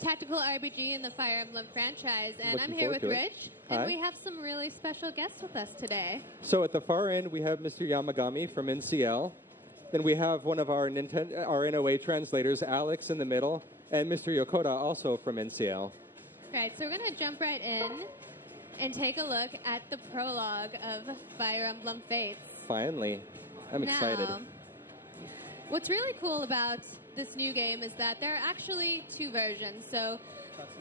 tactical RPG in the Fire Emblem franchise, and Looking I'm here with forward to it. Rich, and Hi. we have some really special guests with us today. So at the far end, we have Mr. Yamagami from NCL. Then we have one of our NOA translators, Alex, in the middle, and Mr. Yokota, also from NCL. Right, so we're going to jump right in and take a look at the prologue of Fire Emblem Fates. Finally. I'm excited. Now, what's really cool about this new game is that there are actually two versions. So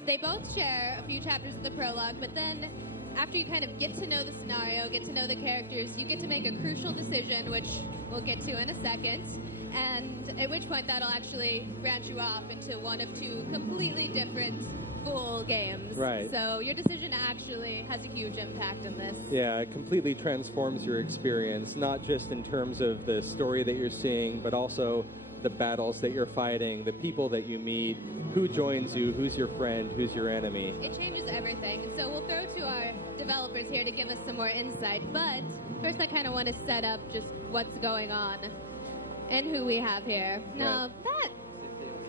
they both share a few chapters of the prologue, but then after you kind of get to know the scenario, get to know the characters, you get to make a crucial decision, which we'll get to in a second, and at which point that'll actually branch you off into one of two completely different full games. Right. So your decision actually has a huge impact in this. Yeah, it completely transforms your experience, not just in terms of the story that you're seeing, but also the battles that you're fighting, the people that you meet, who joins you, who's your friend, who's your enemy. It changes everything. And so we'll throw to our developers here to give us some more insight. But first I kind of want to set up just what's going on and who we have here. Now, that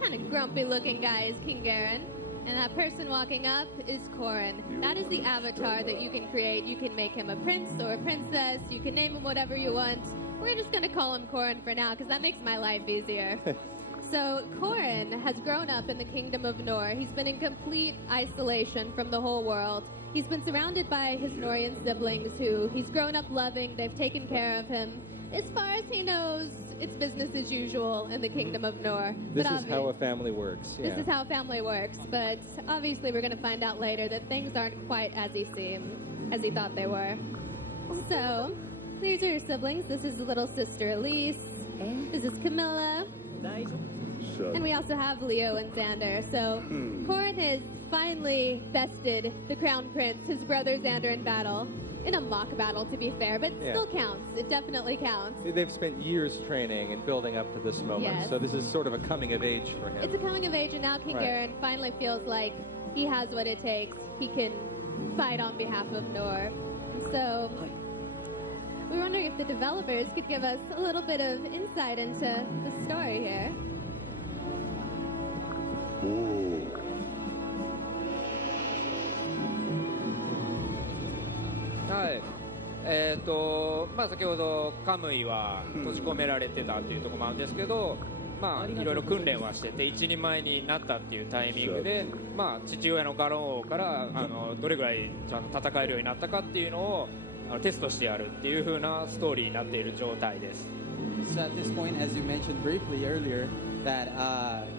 kind of grumpy-looking guy is King Garen. And that person walking up is Corrin. That is the avatar that you can create. You can make him a prince or a princess. You can name him whatever you want. We're just going to call him Corrin for now because that makes my life easier. So Corrin has grown up in the Kingdom of Nor. He's been in complete isolation from the whole world. He's been surrounded by his Norian siblings who he's grown up loving. They've taken care of him. As far as he knows, it's business as usual in the Kingdom of Nor. This is how a family works. This is how family works. But obviously we're going to find out later that things aren't quite as he thought they were. So these are your siblings. This is little sister Elise. This is Camilla. And we also have Leo and Xander. So Corrin has finally bested the Crown Prince, his brother Xander, in battle. In a mock battle, to be fair, but it still counts. It definitely counts. They've spent years training and building up to this moment. Yes. So this is sort of a coming of age for him. It's a coming of age, and now King Garen finally feels like he has what it takes. He can fight on behalf of Nor. And so we were wondering if the developers could give us a little bit of insight into the story here.はい。まあ先ほどカムイは閉じ込められてたっていうところもあるんですけど、まあいろいろ訓練はしてて一人前になったっていうタイミングで、まあ父親のガロン王からどれぐらいちゃんと戦えるようになったかっていうのをテストしてやるっていう風なストーリーになっている状態です。So at this point, as you mentioned briefly earlier, that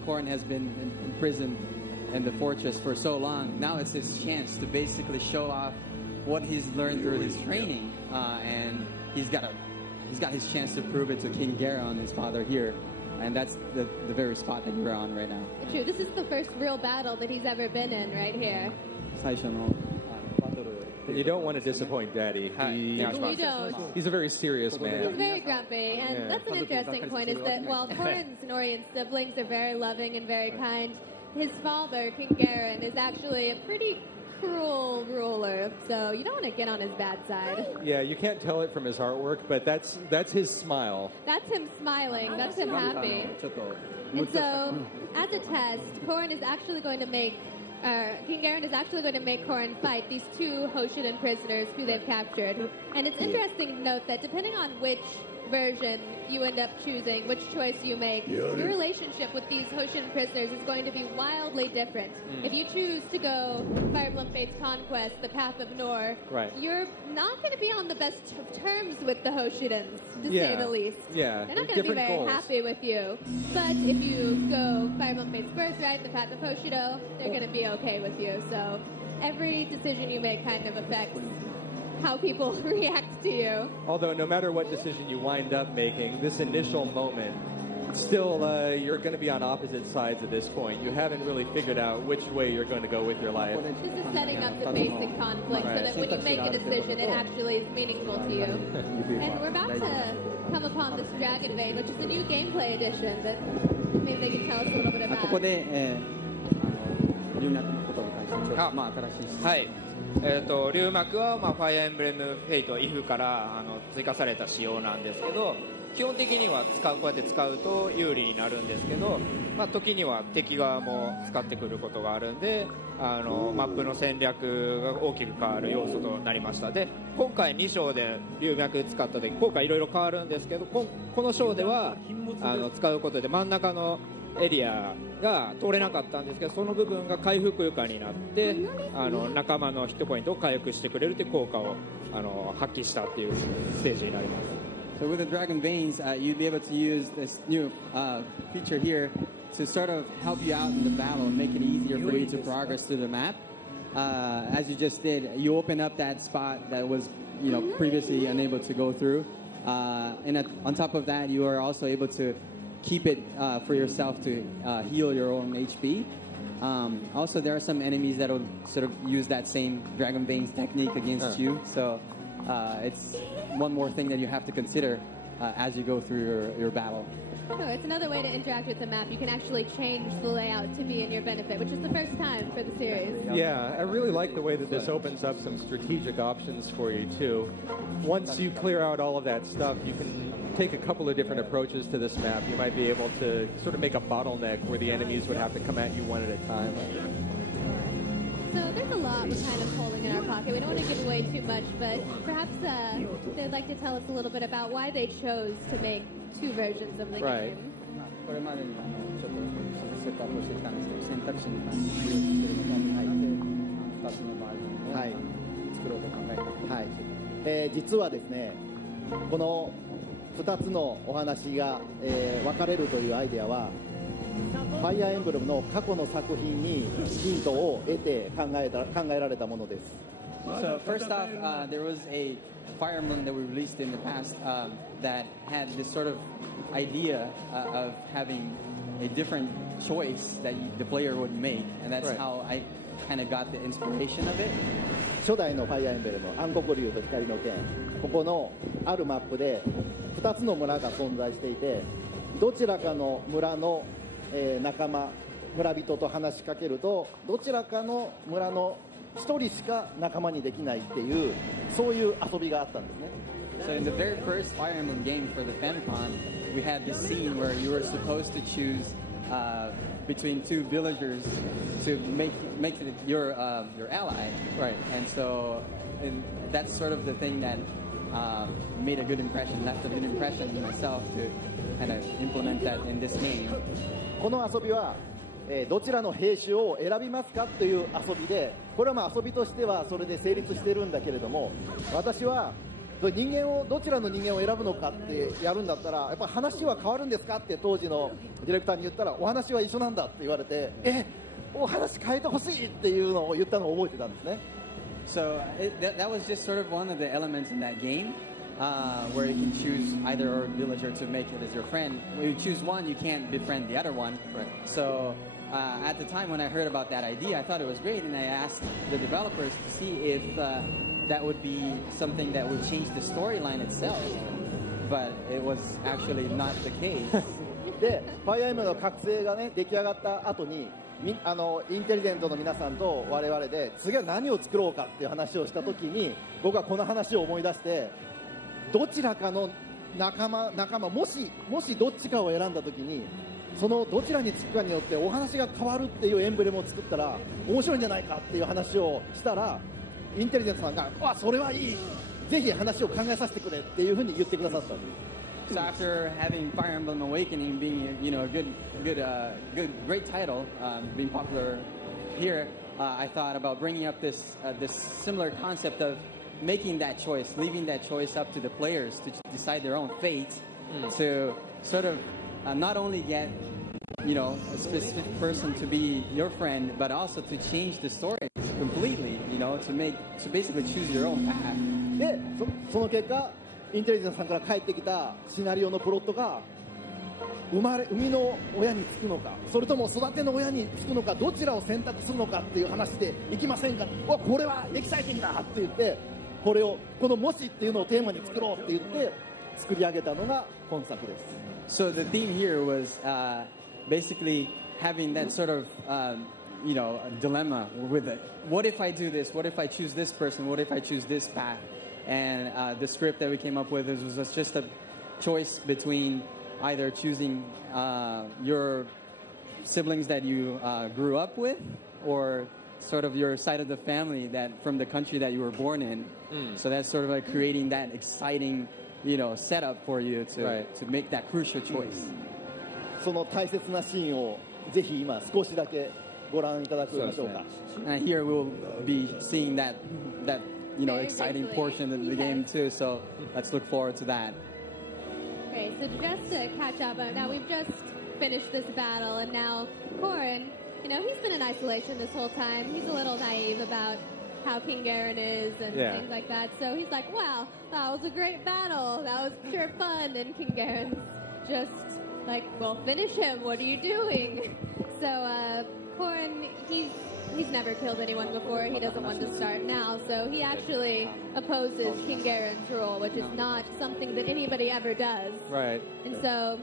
Corrin has been imprisoned in the fortress for so long. Now it's his chance to basically show off what he's learned through his training, and he's got his chance to prove it to King Garen, his father here, and that's the very spot that you're on right now. True. This is the first real battle that he's ever been in right here. You don't want to disappoint Daddy. We don't. He's a very serious man. He's very grumpy, and that's an interesting point, is that while Corrin's Norian siblings are very loving and very kind, his father, King Garen, is actually a pretty cruel ruler, so you don't want to get on his bad side. Yeah, you can't tell it from his artwork, but that's his smile. That's him smiling. That's him happy. And so, as a test, Corrin is actually going to make King Garen is actually going to make Corrin fight these two Hoshiden prisoners who they've captured. And it's interesting to note that depending on which version you end up choosing, which choice you make, your relationship with these Hoshiden prisoners is going to be wildly different. If you choose to go Fire Emblem Fates Conquest, the Path of Nor, you're not going to be on the best of terms with the Hoshidens, to say the least. Yeah, they're not going to be very happy with you. But if you go Fire Emblem Fates Birthright, the Path of Hoshido, they're going to be okay with you. So every decision you make kind of affects how people react to you. Although no matter what decision you wind up making, this initial moment, still you're going to be on opposite sides at this point. You haven't really figured out which way you're going to go with your life. This is setting up the basic conflict so that when you make a decision, it actually is meaningful to you. And we're about to come upon this Dragon Vein, which is a new gameplay addition that maybe they can tell us a little bit about. ここで留学のことに関してちょっと新しい。はい。留学はファイアーエンブレムフェイトイフから追加された仕様なんですけど、基本的にはこうやって使うと有利になるんですけど、時には敵側も使ってくることがあるんで、マップの戦略が大きく変わる要素となりました。で今回2章で龍脈使った時効果いろいろ変わるんですけど、この章では使うことで真ん中のエリアが通れなかったんですけど、その部分が回復床になって仲間のヒットポイントを回復してくれるという効果を発揮したっていうステージになります。So with the Dragon Veins, you'd be able to use this new feature here to sort of help you out in the battle and make it easier for you to progress through the map. As you just did, you open up that spot that was previously unable to go through. And on top of that, you are also able to keep it for yourself to heal your own HP. Also, there are some enemies that will sort of use that same Dragon Veins technique against you. So it's one more thing that you have to consider as you go through your battle. Oh, it's another way to interact with the map. You can actually change the layout to be in your benefit, which is the first time for the series. Yeah, I really like the way that this opens up some strategic options for you, too. Once you clear out all of that stuff, you can take a couple of different approaches to this map. You might be able to sort of make a bottleneck where the enemies would have to come at you one at a time. So there's a lot we're kind of holding in our pocket. We don't want to give away too much, but perhaps they'd like to tell us a little bit about why they chose to make two versions of the Right. game. これまでにちょっとセットアップしてきたんですけど、選択肢に関して利用しているものに入って2つのバージョンを作ろうと考えています。実はですね、この2つのお話が、分かれるというアイデアはファイアーエンブレムの過去の作品にヒントを得て考えられたものです。So first off, there was a Fire Emblem that we released in the past that had this sort of idea of having a different choice that the player would make, and that's how I kind of got the inspiration of it. 初代のファイアーエンブレム暗黒竜と光の剣、ここのあるマップで2つの村が存在していて、どちらかの村の仲間村人と話しかけるとどちらかの村の1人しか仲間にできないっていうそういう遊びがあったんですね。So in the very first Fire Emblem game for the Famicom, we had this scene where you were supposed to choose between two villagers to make it your ally, right? And so that's sort of the thing that made a good impression, left a good impression in myself to kind of implement that in this game. この遊びは、どちらの兵種を選びますかという遊びで、これは遊びとしてはそれで成立してるんだけれども、私はどちらの人間を選ぶのかってやるんだったらやっぱ話は変わるんですかって当時のディレクターに言ったらお話は一緒なんだって言われて、お話変えてほしいっていうのを言ったのを覚えてたんですね。So that was just sort of one of the elements in that game. Where you can choose either or villager to make it as your friend. When you choose one, you can't befriend the other one. Right. So at the time when I heard about that idea, I thought it was great, and I asked the developers to see if that would be something that would change the storyline itself. But it was actually not the case. で、ファイアーエンブレムの覚醒がね出来上がった後にインテリジェントの皆さんと我々で次は何を作ろうかっていう話をした時に僕はこの話を思い出して、どちらかの仲間もしどっちかを選んだ時にそのどちらにつくかによってお話が変わるっていうエンブレムを作ったら面白いんじゃないかっていう話をしたら、インテリジェントさんがそれはいい、ぜひ話を考えさせてくれっていうふうに言ってくださったんです。 So after having Fire Emblem Awakening being a great title, being popular here, I thought about bringing up this similar concept of making that choice, leaving that choice up to the players to decide their own fate, to sort of not only get a specific person to be your friend, but also to change the story completely, to basically choose your own path. で、その結果インテリジェントさんから返ってきたシナリオのプロットが生みの親につくのか、それとも育ての親につくのか、どちらを選択するのかっていう話でいきませんか。これはエキサイティングだって言って、このもしっていうのをテーマに作ろうって言って作り上げたのが今作です。 So the theme here was basically having that sort of dilemma with it. What if I do this? What if I choose this person? What if I choose this path? And the script that we came up with was just a choice between either choosing your siblings that you grew up with, or sort of your side of the family that from the country that you were born in. So that's sort of like creating that exciting, setup for you to make that crucial choice. その大切なシーンをぜひ今少しだけご覧いただきましょうか。And here we'll be seeing that Very exciting briefly. portion of the game too. So let's look forward to that. Okay, so just to catch up, now we've just finished this battle, and now Corrin, he's been in isolation this whole time. He's a little naive about how King Garen is and things like that. So he's like, wow, that was a great battle. That was sure fun. And King Garen's just like, well, finish him. What are you doing? So Corrin, he's never killed anyone before. He doesn't want to start now. So he actually opposes King Garen's rule, which is not something that anybody ever does. Right. And so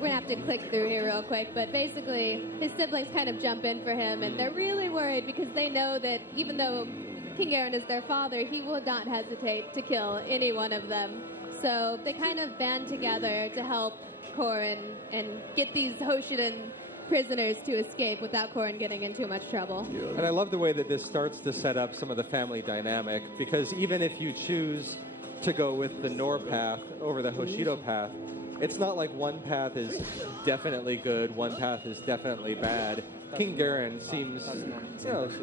we're going to have to click through here real quick, but basically his siblings kind of jump in for him, and they're really worried because they know that even though King Garen is their father, he will not hesitate to kill any one of them. So they kind of band together to help Corrin and get these Hoshiden prisoners to escape without Corrin getting in too much trouble. And I love the way that this starts to set up some of the family dynamic, because even if you choose to go with the Nor path over the Hoshido path, it's not like one path is definitely good, one path is definitely bad. King Garen seems,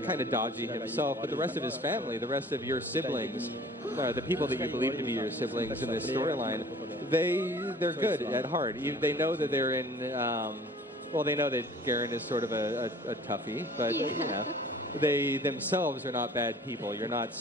kind of dodgy himself, but the rest of his family, the rest of your siblings, the people that you believe to be your siblings in this storyline, they're good at heart. They know that they're in, they know that Garen is sort of a toughie, but they themselves are not bad people. You're not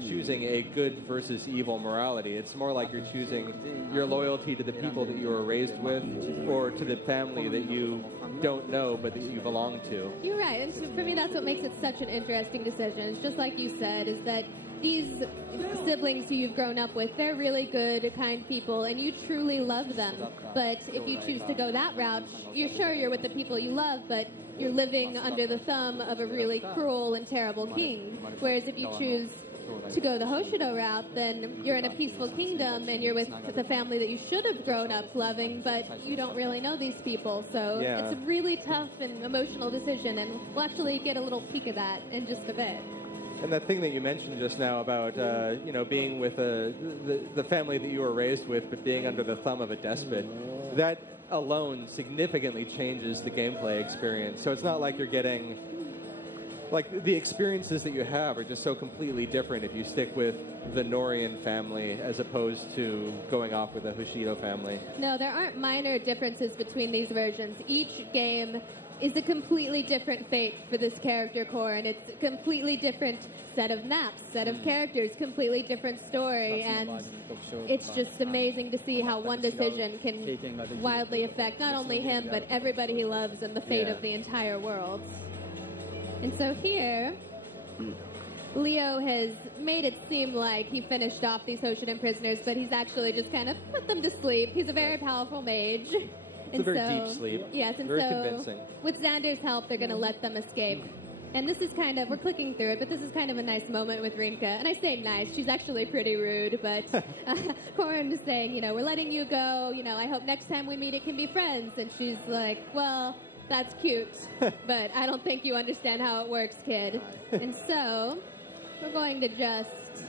choosing a good versus evil morality. It's more like you're choosing your loyalty to the people that you were raised with, or to the family that you don't know but that you belong to. You're right, and so for me that's what makes it such an interesting decision. It's just like you said, is that these siblings who you've grown up with, they're really good, kind people, and you truly love them. But if you choose to go that route, you're with the people you love, but you're living under the thumb of a really cruel and terrible king. Whereas if you choose to go the Hoshido route, then you're in a peaceful kingdom and you're with the family that you should have grown up loving, but you don't really know these people. So it's a really tough and emotional decision, and we'll actually get a little peek of that in just a bit. And that thing that you mentioned just now about, being with the family that you were raised with, but being under the thumb of a despot, that alone significantly changes the gameplay experience. So it's not like you're getting, like, the experiences that you have are just so completely different if you stick with the Norian family as opposed to going off with the Hoshido family. No, there aren't minor differences between these versions. Each game is a completely different fate for this character core, and it's a completely different set of maps, set of characters, completely different story, and it's just amazing to see how one decision can wildly affect not only him, but everybody he loves and the fate of the entire world. And so here, Leo has made it seem like he finished off these Hoshiden prisoners, but he's actually just kind of put them to sleep. He's a very powerful mage. It's a very deep sleep. Yes, and very so convincing. With Xander's help, they're going to let them escape. And this is kind of, we're clicking through it, but this is kind of a nice moment with Rinka. And I say nice, she's actually pretty rude, but Corrin is saying, we're letting you go, I hope next time we meet it can be friends. And she's like, well, that's cute, but I don't think you understand how it works, kid. And so we're going to just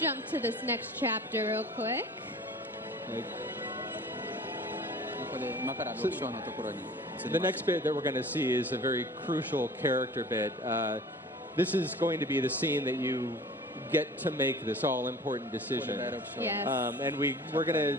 jump to this next chapter real quick. The next bit that we're going to see is a very crucial character bit. This is going to be the scene that you get to make this all-important decision. Yes. And we're going to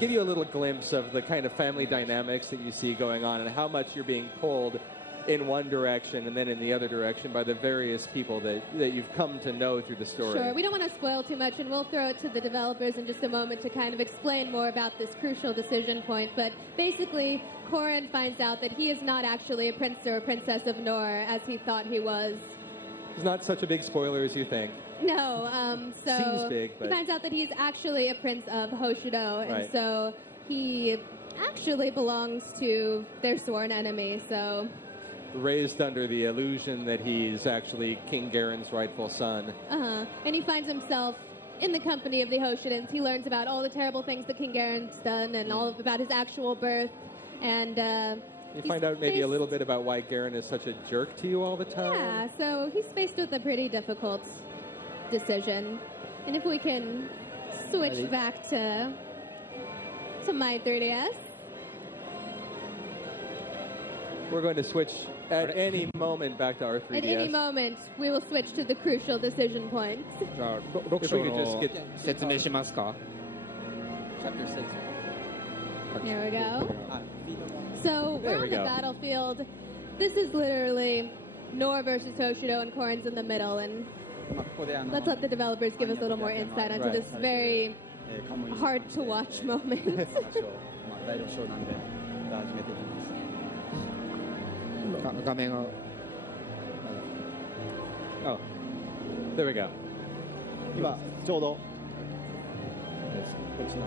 give you a little glimpse of the kind of family dynamics that you see going on and how much you're being pulled in one direction and then in the other direction by the various people that you've come to know through the story. Sure, we don't want to spoil too much, and we'll throw it to the developers in just a moment to kind of explain more about this crucial decision point. But basically, Corrin finds out that he is not actually a prince or a princess of Nor as he thought he was. It's not such a big spoiler as you think. No, so seems big, but he finds out that he's actually a prince of Hoshido, and so he actually belongs to their sworn enemy, so raised under the illusion that he's actually King Garen's rightful son. And he finds himself in the company of the Hoshidans, he learns about all the terrible things that King Garen's done and all about his actual birth. And you find out maybe a little bit about why Garen is such a jerk to you all the time. Yeah, so he's faced with a pretty difficult decision. And if we can switch back to my 3DS. We're going to switch at any moment back to our 3DS. At any moment, we will switch to the crucial decision point. じゃあ6章の説明しますか Chapter 6. Here we go. Ah, So There we're we on the go. battlefield. This is literally Nor versus Hoshido, and Korin's in the middle. And let's let the developers give us a little more insight onto this very hard to watch moment. 第6章なんで始めていきます。画面が Oh, there we go. 今ちょうどこっちの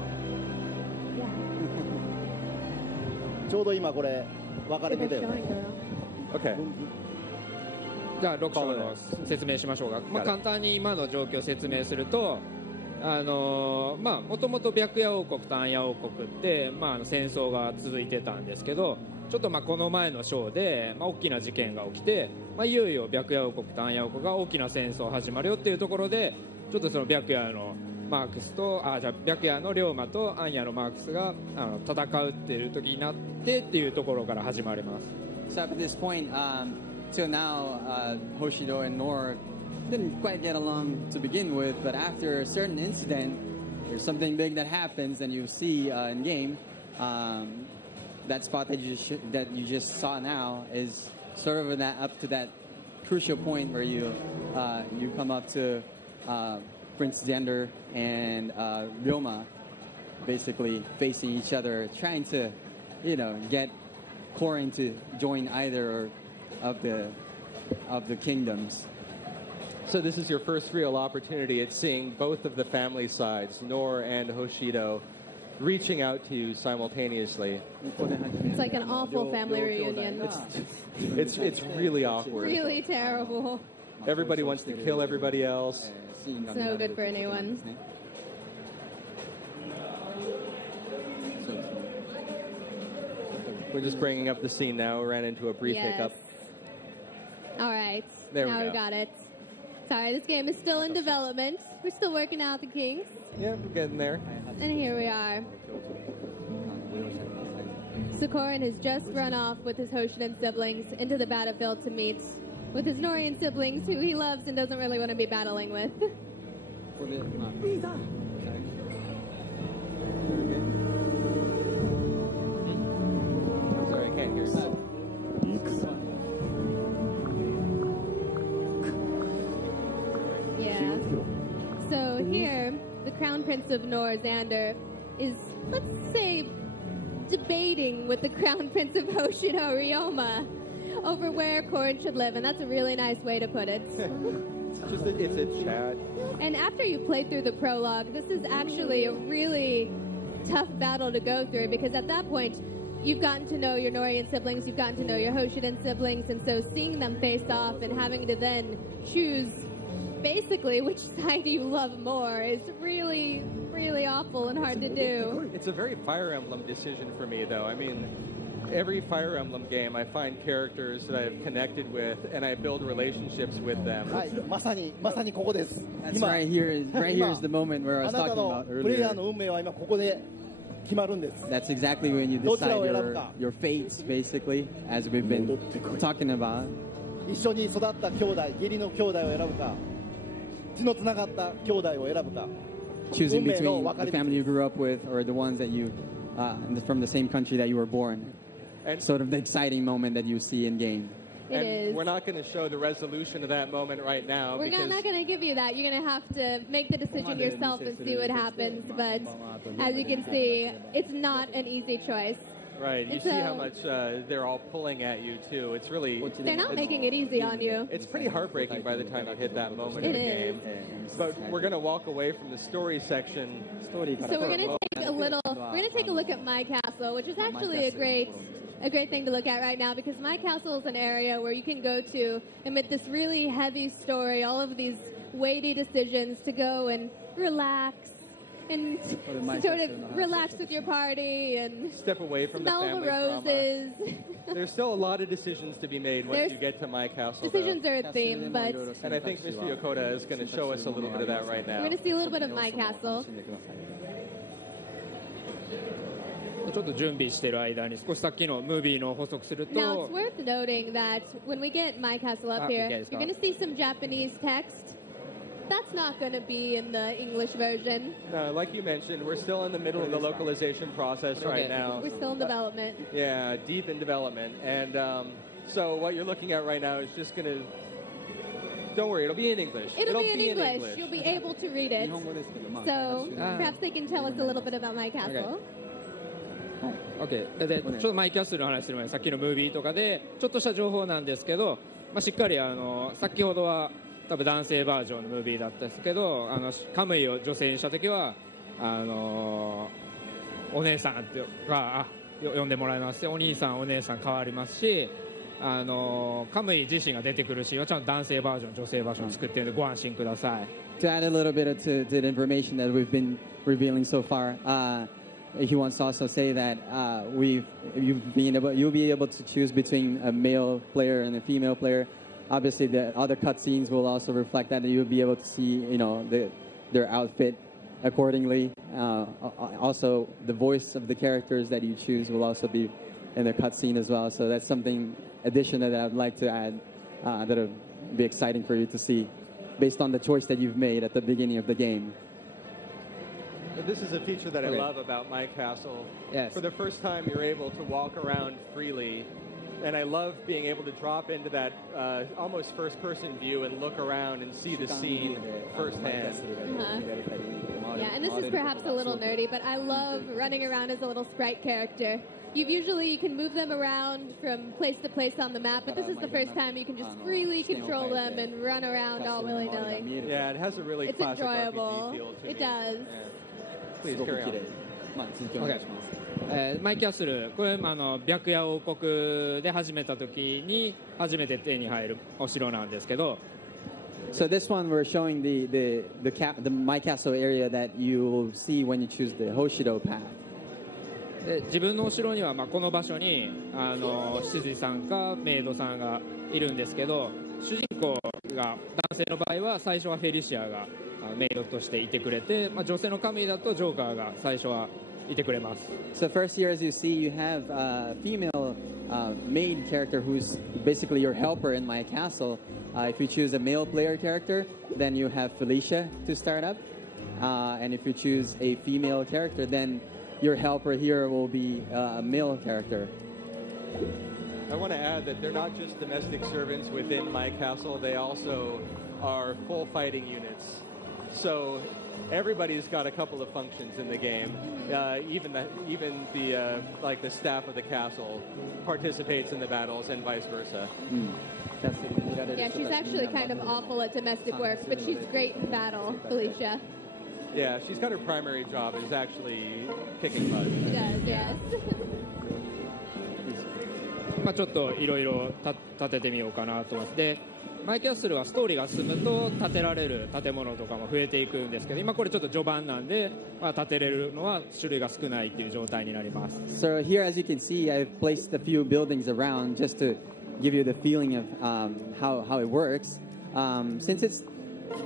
ちょうど今これ分かれ目だよね。 Okay. じゃあ6章の説明しましょうか、簡単に今の状況を説明するともともと白夜王国と暗夜王国って、戦争が続いてたんですけどちょっとこの前の章で、大きな事件が起きて、いよいよ白夜王国と暗夜王国が大きな戦争始まるよっていうところでちょっとその白夜のマークスと白夜の龍馬と暗夜のマークスが戦うっていう時になってっていうところから始まります。 So at this point, till now, Hoshido and Nor didn't quite get along to begin with, but after a certain incident, there's something big that happens, and you see in game, that spot that you just saw now is sort of up to that crucial point where you come up to Prince Xander and Ryoma basically facing each other, trying to, get Korin to join either of the kingdoms. So this is your first real opportunity at seeing both of the family sides, Nor and Hoshido, reaching out to you simultaneously. It's like an awful family reunion. It's really awkward. Really terrible. Everybody wants to kill everybody else. It's no good for anyone. We're just bringing up the scene now. We ran into a brief hiccup. All right. There we now go. we got it. Sorry, this game is still in development. We're still working out the kinks. Yeah, we're getting there. And here we are. Sukorin has just run off with his Hoshidan siblings into the battlefield to meet with his Norian siblings, who he loves and doesn't really want to be battling with. Sorry, I can't hear you. Yeah. So here, the Crown Prince of Nor, Xander, is, let's say, debating with the Crown Prince of Hoshido, Ryoma, over where Korin should live, and that's a really nice way to put it. It's a chat. And after you played through the prologue, this is actually a really tough battle to go through, because at that point, you've gotten to know your Norian siblings, you've gotten to know your Hoshidan siblings, and so seeing them face off and having to then choose basically which side you love more is really, really awful and hard to do. It's a very Fire Emblem decision for me, though. I mean, every Fire Emblem game, I find characters that I've connected with, and I build relationships with them. はい、まさにここです。 That's right here is the moment where I あ was なた talking の about プレイヤー earlier. の運命は今ここで決まるんです。 That's exactly when you どちら decide を選ぶか。 your fates, basically, as we've been talking about. 一緒に育った兄弟、義理の兄弟を選ぶか、血のつながった兄弟を選ぶか。 Choosing 運命の between 分か the れ道 family you grew up with or the ones that you, from the same country that you were born. And Sort of the exciting moment that you see in game. It and is. we're not going to show the resolution of that moment right now. We're because not going to give you that. You're going to have to make the decision yourself and see what happens. But as you can see, it's not an easy choice. Right, you It's see how much they're all pulling at you, too. It's really... They're not making it easy on you. It's pretty heartbreaking by the time you hit that moment It in the is. game. But we're going to walk away from the story section. So we're going to take a look at My Castle, which is actually a great thing to look at right now, because My Castle is an area where you can go to amid this really heavy story, all of these weighty decisions, to go and relax and sort of relax with your party and Step away from the smell family the roses. There's still a lot of decisions to be made once you get to My Castle. Decisions are a theme, but And I think Mr. Yokota is going to show us a little bit of that right now. we're going to see a little bit of My Castle. ちょっと準備している間に少しさっきのムービーの補足する Now, と it's worth noting that when we get My Castle up here, okay, you're going to see some Japanese text. That's not going to be in the English version. Like you mentioned, we're still in the middle of the localization process right now. We're still in development. Yeah, deep in development. And so what you're looking at right now is just going to... Don't worry, it'll be in English. It'll be in English. You'll be able to read it. So Ah. perhaps they can tell us a little bit about My Castle. OK でちょっとマイキャッスルの話する前にさっきのムービーとかでちょっとした情報なんですけど、まあ、しっかり先ほどは多分男性バージョンのムービーだったんですけどカムイを女性にした時はお姉さんって呼んでもらいますしお兄さんお姉さん変わりますしカムイ自身が出てくるシーンはちゃんと男性バージョン女性バージョン作ってるんでご安心ください。To add a little bit to the information that we've been revealing so far, he wants to also say that you'll be able to choose between a male player and a female player. Obviously, the other cutscenes will also reflect that, and you'll be able to see, their outfit accordingly. Also, the voice of the characters that you choose will also be in the cutscene as well. So that's something additional that I'd like to add that'll be exciting for you to see, based on the choice that you've made at the beginning of the game. This is a feature that I love about My Castle. Yes. For the first time, you're able to walk around freely. And I love being able to drop into that almost first-person view and look around and see the scene firsthand. Yeah, and this is perhaps a little nerdy, but I love running around as a little sprite character. You can move them around from place to place on the map, but this is the first time you can just freely control them and run around all willy-nilly. Yeah, it has a really It's classic enjoyable. RPG feel to It me. does. Yeah. Please carry on. マイキャッスルこれ白夜王国で始めた時に初めて手に入るお城なんですけど So this one we're showing the My Castle area that you will see when you choose the Hoshido path. で自分のお城にはこの場所に執事さんかメイドさんがいるんですけど主人公が男性の場合は最初はフェリシアがメイドとしていてくれて、女性の神だとジョーカーが最初はいてくれます。 So first here, as you see, you have a female maid character who's basically your helper in My Castle. If you choose a male player character, then you have Felicia to start up. And if you choose a female character, then your helper here will be a male character. I want to add that they're not just domestic servants within My Castle, they also are full fighting units. So everybody's got a couple of functions in the game. Even the staff of the castle participates in the battles and vice versa. Yeah, she's actually kind of awful at domestic work, but she's great in battle, Felicia. Yeah, she's got her primary job is actually kicking butt. She does, yes. ちょっといろいろ立ててみようかなと思います。でマイキャッスルはストーリーが進むと建てられる建物とかも増えていくんですけど今これちょっと序盤なんで、建てれるのは種類が少ないっていう状態になります。 So here, as you can see, I've placed a few buildings around just to give you the feeling of how it works. Since it's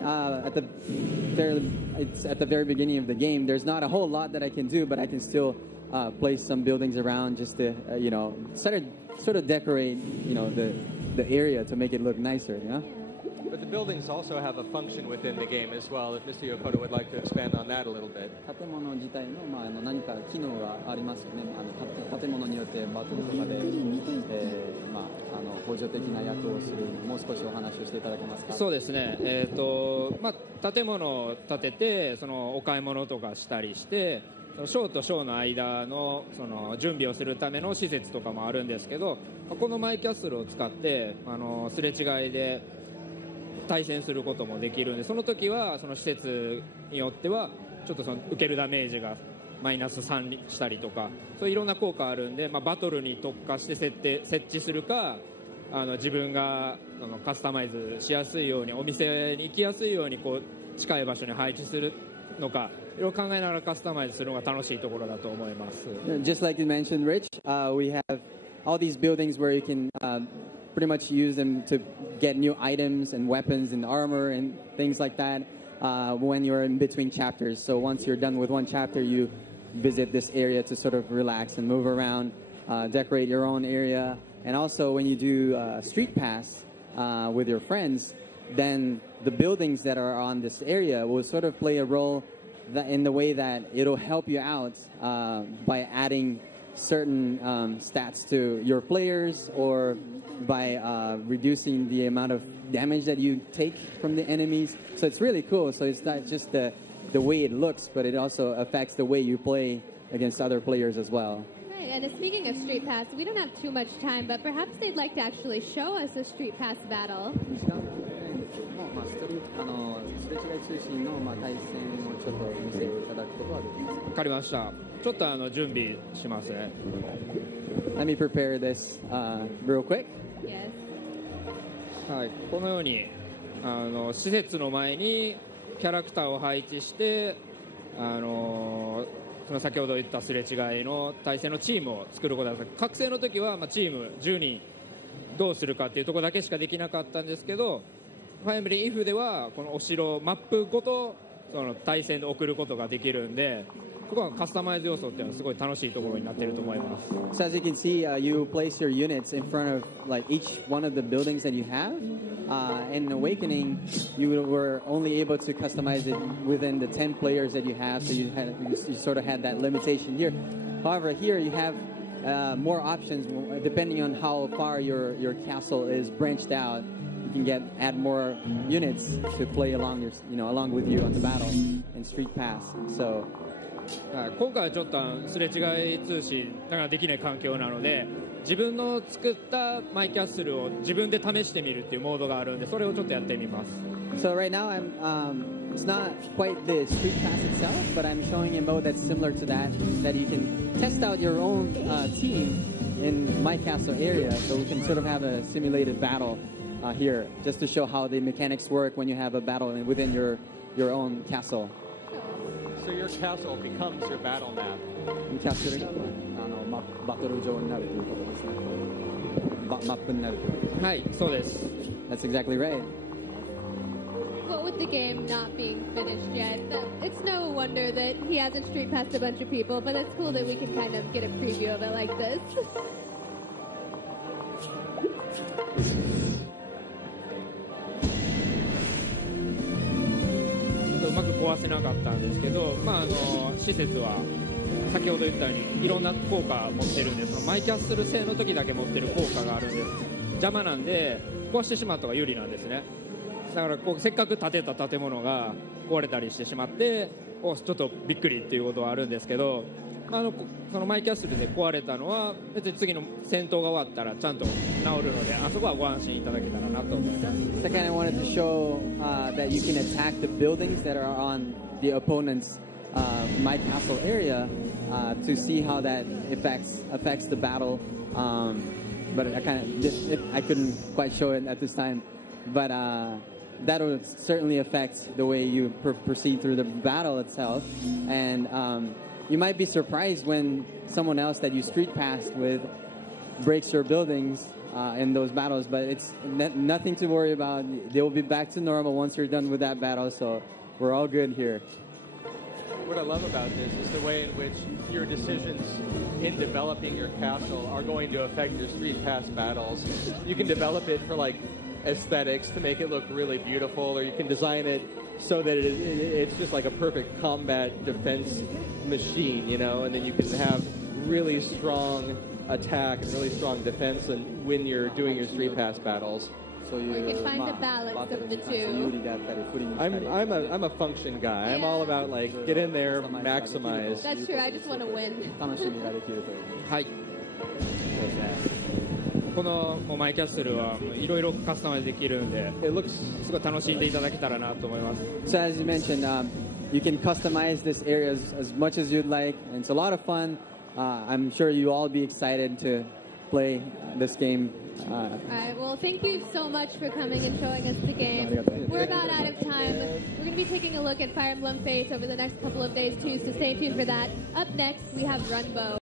at the very beginning of the game, there's not a whole lot that I can do, but I can still place some buildings around just to sort of decorate the area to make it look nicer. Yeah. But the buildings also have a function within the game as well. If Mr. Yokota would like to expand on that a little bit. 建物自体の何か機能がありますよね。建物によってバトルとかで補助的な役をする。もう少しお話をしていただけますか。そうですね。建物を建ててそのお買い物とかしたりして。ショーとショーの間のその準備をするための施設とかもあるんですけどこのマイキャッスルを使ってすれ違いで対戦することもできるんでその時はその施設によってはちょっとその受けるダメージがマイナス3したりとかそういういろんな効果あるんで、バトルに特化して設置するか自分がカスタマイズしやすいようにお店に行きやすいようにこう近い場所に配置するのか、いろいろ考えながらカスタマイズするのが楽しいところだと思います。Just like you mentioned, Rich, we have all these buildings where you can pretty much use them to get new items and weapons and armor and things like that when you're in between chapters. So once you're done with one chapter, you visit this area to sort of relax and move around, decorate your own area. And also when you do Street Pass with your friends, then the buildings that are on this area will sort of play a role in the way that it'll help you out by adding certain stats to your players or by reducing the amount of damage that you take from the enemies. So it's really cool. So it's not just the way it looks, but it also affects the way you play against other players as well. Right, and speaking of Street Pass, we don't have too much time, but perhaps they'd like to actually show us a Street Pass battle. すれ違い通信の対戦をちょっと見せていただくことはできますか？わかりました。ちょっと準備しますね。Let me prepare this real quick. Yes. はい、このように施設の前にキャラクターを配置してその先ほど言ったすれ違いの対戦のチームを作ることだった。覚醒の時はチーム10人どうするかっていうところだけしかできなかったんですけど、ファイアエンブレムイフではこのお城マップごとその対戦で送ることができるんで、ここはカスタマイズ要素っていうのはすごい楽しいところになっていると思います。So as you can see, you place your units in front of like each one of the buildings that you have. In Awakening, you were only able to customize it within the 10 players that you have, so you sort of had that limitation here. However, here you have more options depending on how far your castle is branched out. You can add more units to play along with you on the battle in Street Pass. So. 今回はちょっとすれ違い通信なかなかできない環境なので、自分の作ったマイキャッスルを自分で試してみるっていうモードがあるんで、それをちょっとやってみます。So right now it's not quite the Street Pass itself, but I'm showing a mode that's similar to that you can test out your own team in my castle area, so we can sort of have a simulated battle here, just to show how the mechanics work when you have a battle within your own castle. So your castle becomes your battle map. キャッスルがバトル上になるということですね。マップになるということですね。はい、そうです。That's exactly right. Well, with the game not being finished yet, it's no wonder that he hasn't street passed a bunch of people, but it's cool that we can kind of get a preview of it like this. うまく壊せなかったんですけど、施設は先ほど言ったようにいろんな効果を持ってるんで、そのマイキャッスル製の時だけ持ってる効果があるんです。邪魔なんで壊してしまった方が有利なんですね。だからせっかく建てた建物が壊れたりしてしまってちょっとびっくりっていうことはあるんですけど、そのマイキャッスルで壊れたのは別に次の戦闘が終わったらちゃんと治るので、あそこはご安心いただけたらなと思います。Second, I wanted to show that you can attack the buildings that are on the opponent's my castle area to see how that affects the battle. But I couldn't quite show it at this time. But that will certainly affect the way you proceed through the battle itself. And you might be surprised when someone else that you street passed with breaks your buildings in those battles, but it's nothing to worry about. They will be back to normal once you're done with that battle, so we're all good here. What I love about this is the way in which your decisions in developing your castle are going to affect your Street Pass battles. You can develop it for like aesthetics to make it look really beautiful, or you can design it so that it's just like a perfect combat defense machine, and then you can have really strong attack and really strong defense when you're doing your Street Pass battles. Or you can find the balance of the two. I'm a function guy. I'm all about like get in there, maximize. That's true. I just want to win. はい。このマイキャッスルはいろいろカスタマイズできるんで、すごい楽しんでいただけたらなと思います。So as you mentioned, you can customize this area as much as you'd like, and it's a lot of fun. I'm sure you all be excited to play this game All right, well, thank you so much for coming and showing us the game. We're about out of time. We're going to be taking a look at Fire Emblem Fates over the next couple of days, too, so stay tuned for that. Up next, we have Runbow.